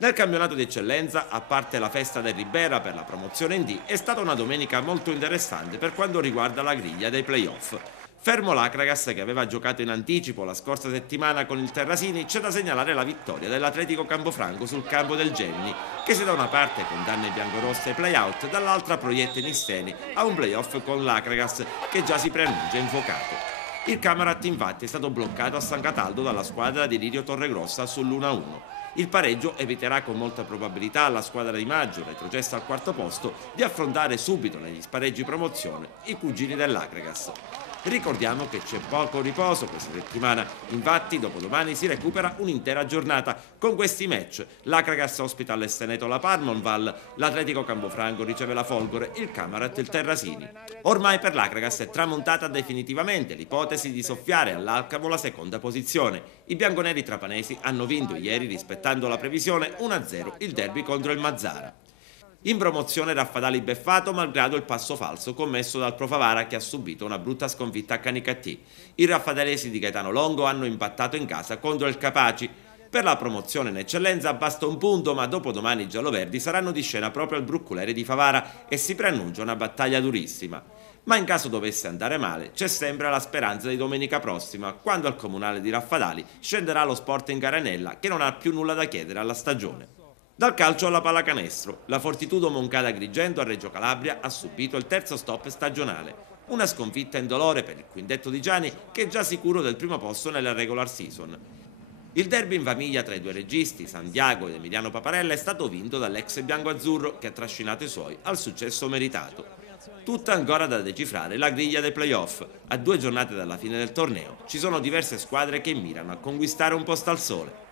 Nel campionato di eccellenza, a parte la festa del Ribera per la promozione in D, è stata una domenica molto interessante per quanto riguarda la griglia dei playoff. Fermo l'Acragas, che aveva giocato in anticipo la scorsa settimana con il Terrasini, c'è da segnalare la vittoria dell'Atletico Campofranco sul campo del Gemini, che se da una parte condanna i biancorosse ai play-out, dall'altra proietta i nisseni a un playoff con l'Acragas che già si preannuncia infuocato. Il Camarat infatti è stato bloccato a San Cataldo dalla squadra di Lirio Torregrossa sull'1-1. Il pareggio eviterà con molta probabilità alla squadra di Maggio, retrocessa al quarto posto, di affrontare subito negli spareggi promozione i cugini dell'Acregas. Ricordiamo che c'è poco riposo questa settimana, infatti dopodomani si recupera un'intera giornata con questi match. L'Acregas ospita all'Esteneto la Parmonval, l'Atletico Campofranco riceve la Folgore, il Camarat il Terrasini. Ormai per l'Acregas è tramontata definitivamente l'ipotesi di soffiare all'Alcamo la seconda posizione. I bianconeri trapanesi hanno vinto ieri, rispettando la previsione, 1-0 il derby contro il Mazzara. In promozione Raffadali beffato malgrado il passo falso commesso dal Profavara, che ha subito una brutta sconfitta a Canicattì. I raffadalesi di Gaetano Longo hanno impattato in casa contro il Capaci. Per la promozione in eccellenza basta un punto, ma dopodomani i gialloverdi saranno di scena proprio al Brucculere di Favara e si preannuncia una battaglia durissima. Ma in caso dovesse andare male, c'è sempre la speranza di domenica prossima, quando al comunale di Raffadali scenderà lo Sporting Arenella, che non ha più nulla da chiedere alla stagione. Dal calcio alla pallacanestro, la Fortitudo Moncada Agrigento a Reggio Calabria ha subito il terzo stop stagionale. Una sconfitta indolore per il quintetto di Gianni, che è già sicuro del primo posto nella regular season. Il derby in famiglia tra i due registi, Santiago ed Emiliano Paparella, è stato vinto dall'ex biancoazzurro, che ha trascinato i suoi al successo meritato. Tutta ancora da decifrare la griglia dei playoff. A 2 giornate dalla fine del torneo ci sono diverse squadre che mirano a conquistare un posto al sole.